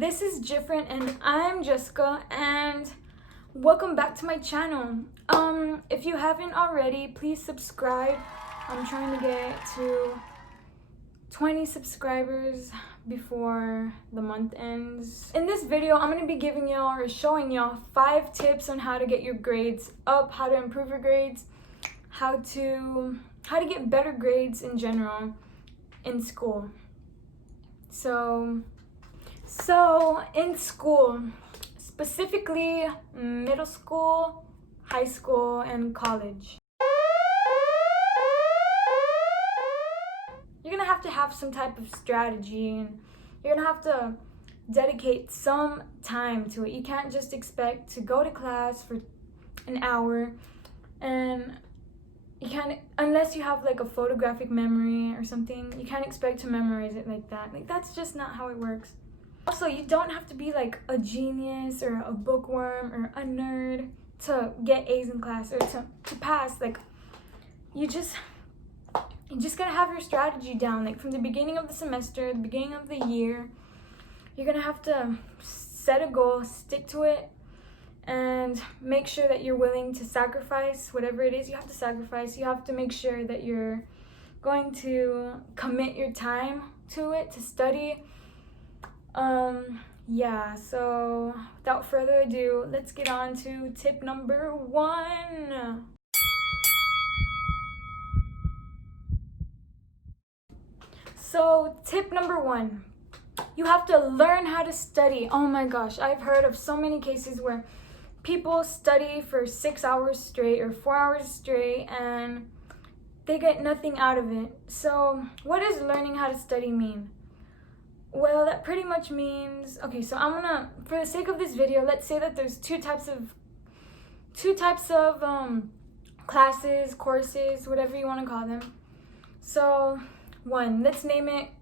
This is Jifferent and I'm Jessica, and welcome back to my channel. If you haven't already, please subscribe. I'm trying to get to 20 subscribers before the month ends. In this video, I'm going to be giving y'all or showing y'all 5 tips on how to get your grades up, how to improve your grades, how to get better grades in general in school. So in school, specifically middle school, high school, and college, you're gonna have some type of strategy, and you're gonna have to dedicate some time to it. You can't just expect to go to class for an hour, and you can't, unless you have like a photographic memory or something, you can't expect to memorize it like that. Like, that's just not how it works. Also, you don't have to be like a genius or a bookworm or a nerd to get A's in class or to pass. Like, you just gotta have your strategy down. Like, from the beginning of the semester, the beginning of the year, you're gonna have to set a goal, stick to it, and make sure that you're willing to sacrifice whatever it is you have to sacrifice. You have to make sure that you're going to commit your time to it, to study. Yeah, so without further ado, let's get on to tip number 1. So tip number 1, you have to learn how to study. Oh my gosh, I've heard of so many cases where people study for 6 hours straight or 4 hours straight and they get nothing out of it. So what does learning how to study mean? Well, that pretty much means, okay, so I'm gonna, for the sake of this video, let's say that there's two types of classes, courses, whatever you want to call them. So let's name it,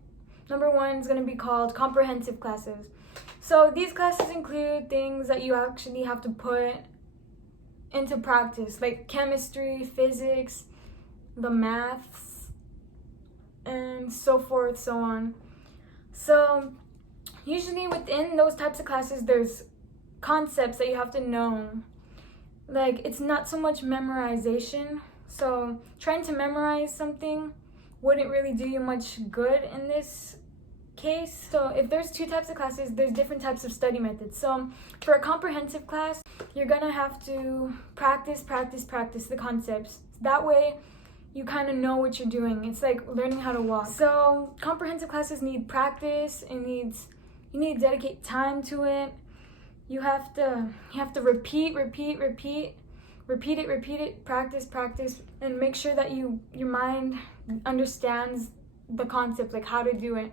number 1 is going to be called comprehensive classes. So these classes include things that you actually have to put into practice, like chemistry, physics, the maths, and so forth, so on. So usually within those types of classes, there's concepts that you have to know. Like, it's not so much memorization. So trying to memorize something wouldn't really do you much good in this case. So if there's 2 types of classes, there's different types of study methods. So for a comprehensive class, you're gonna have to practice the concepts. That way you kind of know what you're doing. It's like learning how to walk. So comprehensive classes need practice. You need to dedicate time to it. You have to repeat it, practice, and make sure that your mind understands the concept, like how to do it.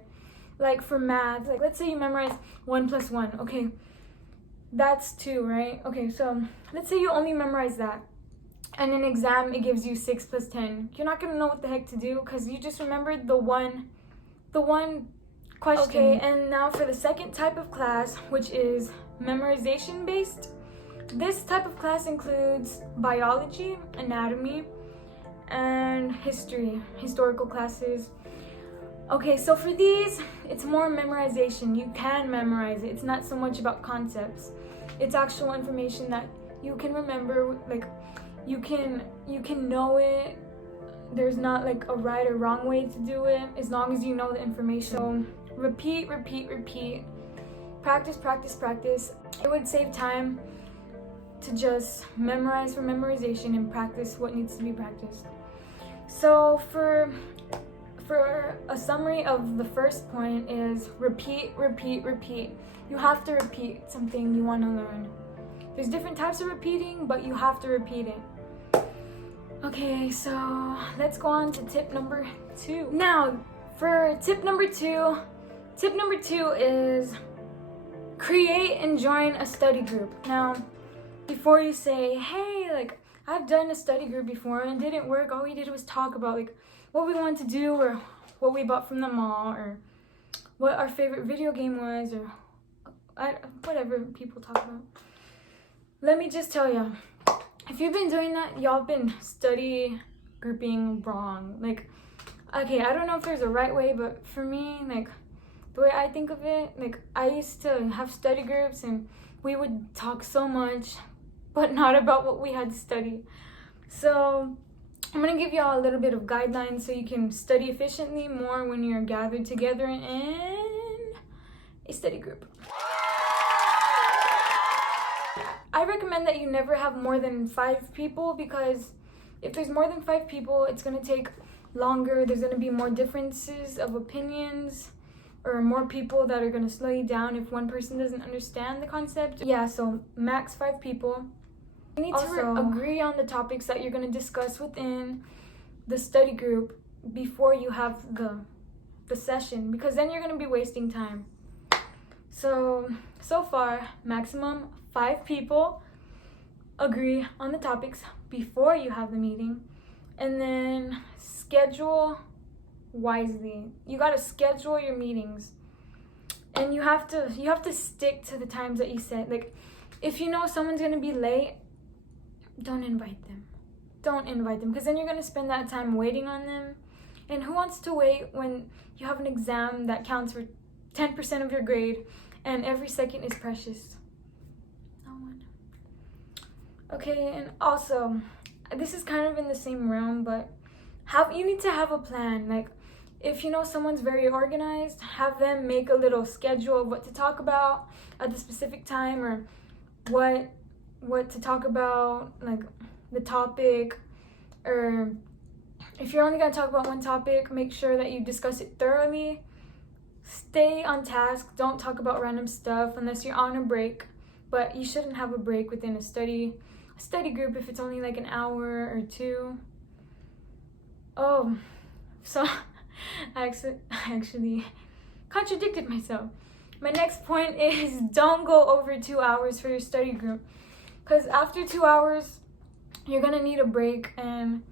Like for math, like let's say you memorize 1 + 1. Okay, that's 2, right? Okay, so let's say you only memorize that, and in exam it gives you 6 + 10. You're not gonna know what the heck to do because you just remembered the one question. Okay, and now for the second type of class, which is memorization based. This type of class includes biology, anatomy, and historical classes. Okay, so for these, it's more memorization. You can memorize it. It's not so much about concepts. It's actual information that you can remember. Like, you can know it. There's not like a right or wrong way to do it, as long as you know the information. So repeat. Practice. It would save time to just memorize for memorization and practice what needs to be practiced. So for a summary of the first point is repeat. You have to repeat something you want to learn. There's different types of repeating, but you have to repeat it. Okay, so let's go on to tip number 2. Now, for tip number 2 is create and join a study group. Now, before you say, hey, like, I've done a study group before and it didn't work, all we did was talk about like what we wanted to do or what we bought from the mall or what our favorite video game was or whatever people talk about. Let me just tell you, if you've been doing that, y'all been study grouping wrong. Like, okay, I don't know if there's a right way, but for me, like, the way I think of it, like I used to have study groups and we would talk so much, but not about what we had to study. So I'm gonna give y'all a little bit of guidelines so you can study efficiently more when you're gathered together in a study group. I recommend that you never have more than 5 people, because if there's more than 5 people, it's gonna take longer. There's gonna be more differences of opinions, or more people that are gonna slow you down if one person doesn't understand the concept. Yeah, so max 5 people. You need to agree on the topics that you're gonna discuss within the study group before you have the session, because then you're gonna be wasting time. So far, maximum 5 people agree on the topics before you have the meeting, and then schedule wisely. You gotta schedule your meetings, and you have to stick to the times that you set. Like, if you know someone's gonna be late, don't invite them. Don't invite them, because then you're gonna spend that time waiting on them. And who wants to wait when you have an exam that counts for 10% of your grade, and every second is precious? No one. Okay, and also, this is kind of in the same realm, but you need to have a plan. Like, if you know someone's very organized, have them make a little schedule of what to talk about at the specific time, or what to talk about, like the topic. Or if you're only going to talk about one topic, make sure that you discuss it thoroughly. Stay on task. Don't talk about random stuff unless you're on a break. But you shouldn't have a break within a study group if it's only like an hour or 2. Oh, so I actually contradicted myself. My next point is don't go over 2 hours for your study group, because after 2 hours, you're gonna need a break. And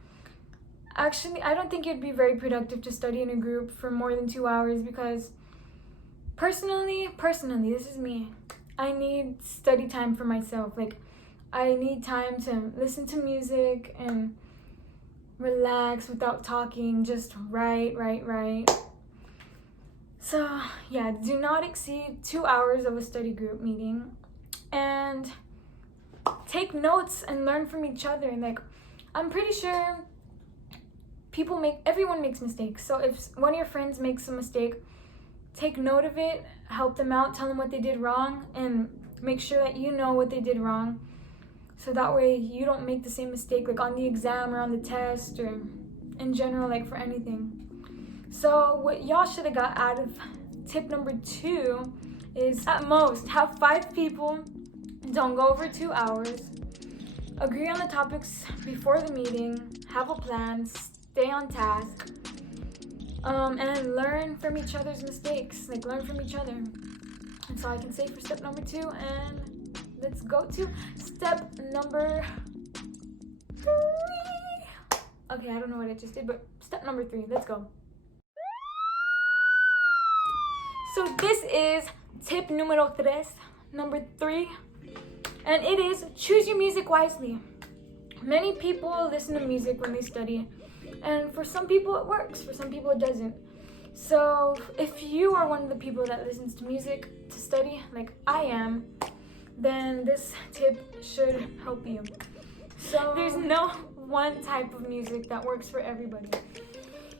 actually, I don't think it'd be very productive to study in a group for more than 2 hours, because personally, this is me. I need study time for myself. Like, I need time to listen to music and relax without talking, just write. So yeah, do not exceed 2 hours of a study group meeting, and take notes and learn from each other. Like, I'm pretty sure everyone makes mistakes. So if one of your friends makes a mistake, take note of it, help them out, tell them what they did wrong, and make sure that you know what they did wrong. So that way you don't make the same mistake, like on the exam or on the test, or in general, like for anything. So what y'all should have got out of tip number 2 is, at most, have 5 people. Don't go over 2 hours. Agree on the topics before the meeting. Have a plan. Stay on task. And learn from each other's mistakes. Like, learn from each other. That's all I can say for step number 2. And let's go to step number 3. Okay, I don't know what I just did, but step number 3. Let's go. So this is tip numero 3, number 3. And it is, choose your music wisely. Many people listen to music when they study, and for some people it works, for some people it doesn't. So if you are one of the people that listens to music to study, like I am, then this tip should help you. So there's no one type of music that works for everybody.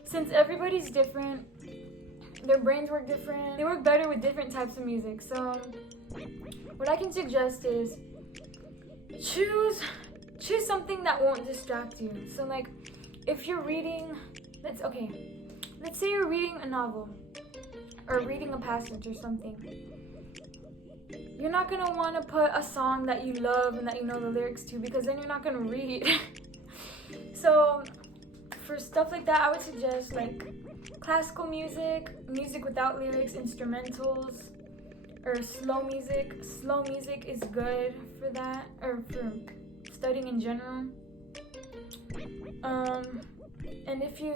Since everybody's different, their brains work different, they work better with different types of music. So what I can suggest is choose something that won't distract you. So like, if you're reading, let's say you're reading a novel or reading a passage or something, you're not gonna want to put a song that you love and that you know the lyrics to, because then you're not gonna read. So for stuff like that, I would suggest like classical music without lyrics, instrumentals, or slow music. Slow music is good for that, or for studying in general. And if you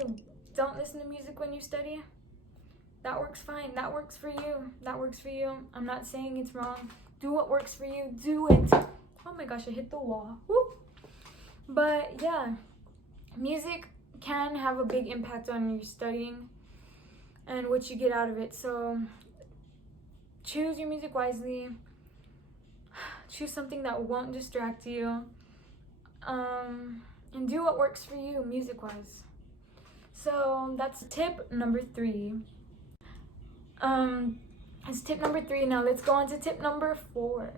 don't listen to music when you study, that works fine. That works for you. I'm not saying it's wrong. Do what works for you. Do it. Oh my gosh, I hit the wall. Woo. But yeah, music can have a big impact on your studying and what you get out of it. So choose your music wisely. Choose something that won't distract you. And do what works for you music-wise. So that's tip number 3. It's tip number 3. Now let's go on to tip number 4.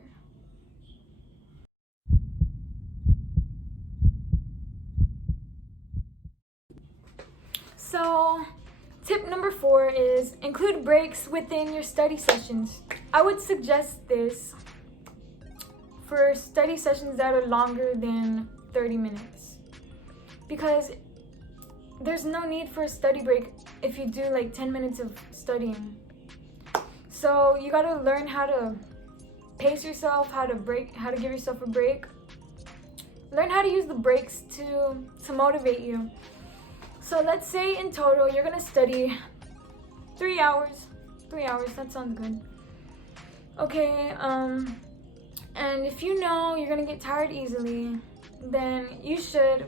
So tip number 4 is include breaks within your study sessions. I would suggest this for study sessions that are longer than 30 minutes, because there's no need for a study break if you do like 10 minutes of studying. So you gotta learn how to pace yourself, how to give yourself a break. Learn how to use the breaks to motivate you. So let's say in total you're gonna study 3 hours. 3 hours, that sounds good. Okay, and if you know you're gonna get tired easily, then you should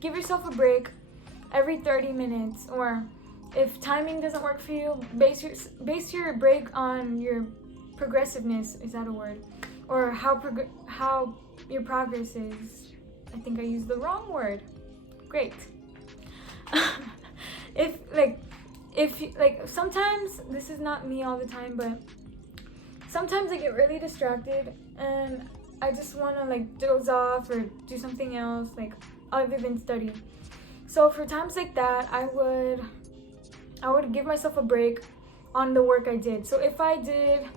give yourself a break every 30 minutes. Or if timing doesn't work for you, base your break on your progressiveness. Is that a word? Or how your progress is. I think I used the wrong word. Great. if sometimes, this is not me all the time, but sometimes I get really distracted and I just want to like doze off or do something else like other than study. So for times like that, I would give myself a break on the work I did. So if I do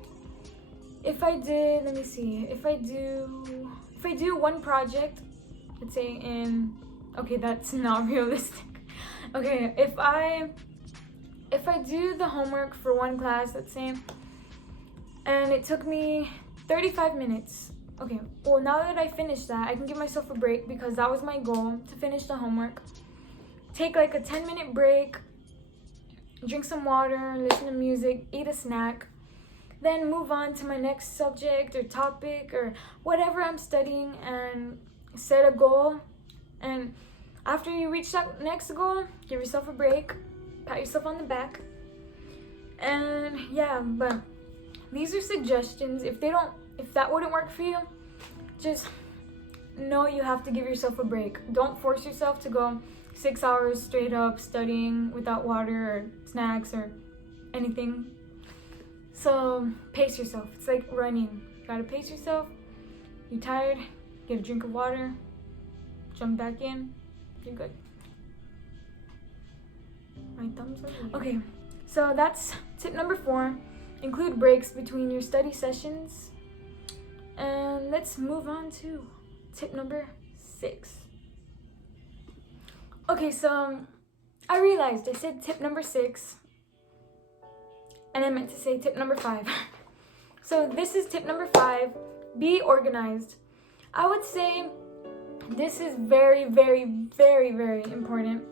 one project, let's say okay, that's not realistic. Okay, if I do the homework for one class, let's say, and it took me 35 minutes. Okay, well, now that I finished that, I can give myself a break because that was my goal, to finish the homework. Take like a 10-minute break, drink some water, listen to music, eat a snack, then move on to my next subject or topic or whatever I'm studying and set a goal. And after you reach that next goal, give yourself a break, pat yourself on the back. And yeah, but these are suggestions. If that wouldn't work for you, just know you have to give yourself a break. Don't force yourself to go 6 hours straight up studying without water or snacks or anything. So pace yourself. It's like running. You gotta pace yourself. You're tired, get a drink of water, jump back in, you're good. My thumbs are okay, so that's tip number 4. Include breaks between your study sessions. And let's move on to tip number 6. Okay, so I realized I said tip number 6 and I meant to say tip number 5. So this is tip number 5. Be organized. I would say this is very, very, very, very important,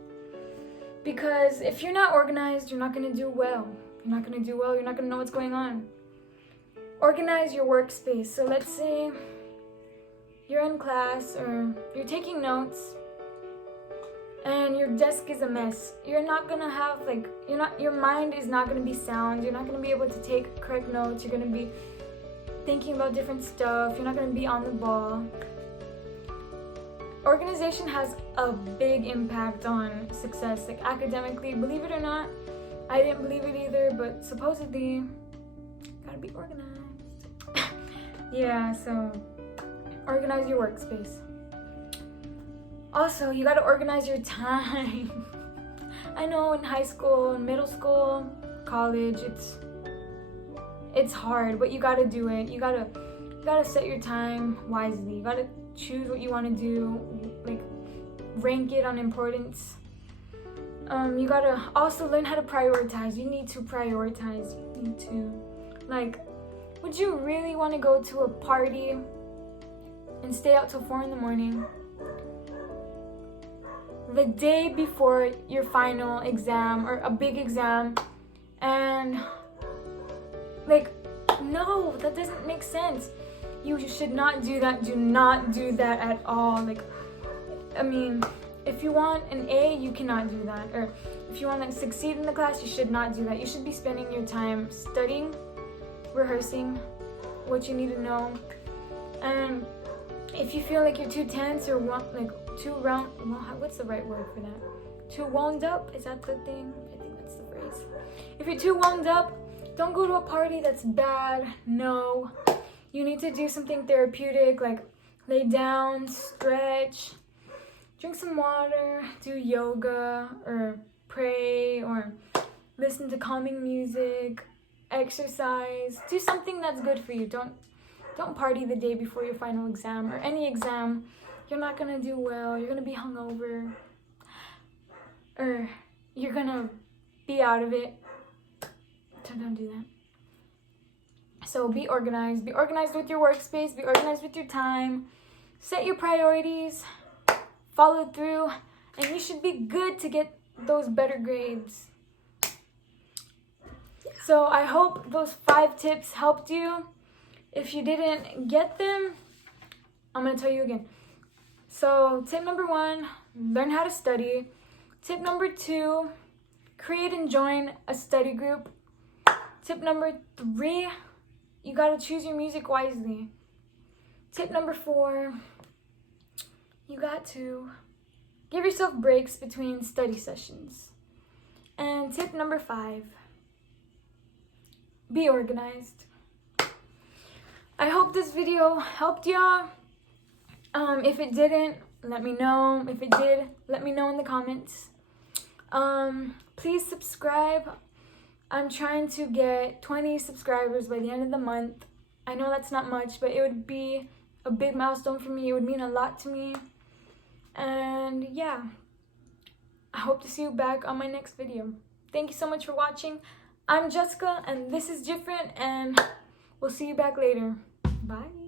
because if you're not organized, you're not going to do well. You're not going to do well. You're not going to know what's going on. Organize your workspace. So let's say you're in class or you're taking notes and your desk is a mess. You're not going to have your mind is not going to be sound. You're not going to be able to take correct notes. You're going to be thinking about different stuff. You're not going to be on the ball. Organization has a big impact on success, like academically. Believe it or not, I didn't believe it either, but supposedly, gotta be organized. Yeah, so organize your workspace. Also, you gotta organize your time. I know in high school, middle school, college, it's hard, but you gotta do it. You gotta set your time wisely. You gotta choose what you want to do, like rank it on importance. You gotta also learn how to prioritize. You need to prioritize. You need to, like, would you really want to go to a party and stay out till 4 a.m. the day before your final exam or a big exam? And like, no, that doesn't make sense. You should not do that. Do not do that at all. Like, I mean, if you want an A, you cannot do that. Or if you want to succeed in the class, you should not do that. You should be spending your time studying rehearsing what you need to know. And if you feel like you're too tense or what's the right word for that? Too wound up? Is that the thing? I think that's the phrase. If you're too wound up, don't go to a party that's bad. No. You need to do something therapeutic, like lay down, stretch, drink some water, do yoga, or pray, or listen to calming music, exercise. Do something that's good for you. Don't party the day before your final exam or any exam. You're not gonna do well. You're gonna be hungover, or you're gonna be out of it. So don't do that. So be organized. Be organized with your workspace. Be organized with your time. Set your priorities. Follow through. And you should be good to get those better grades. So I hope those 5 tips helped you. If you didn't get them, I'm going to tell you again. So tip number 1, learn how to study. Tip number 2, create and join a study group. Tip number 3, you gotta choose your music wisely. Tip number 4, you got to give yourself breaks between study sessions. And tip number 5, be organized. I hope this video helped y'all. If it didn't, let me know. If it did, let me know in the comments. Please subscribe. I'm trying to get 20 subscribers by the end of the month. I know that's not much, but it would be a big milestone for me. It would mean a lot to me. And yeah, I hope to see you back on my next video. Thank you so much for watching. I'm Jessica, and this is Jifferent, and we'll see you back later. Bye.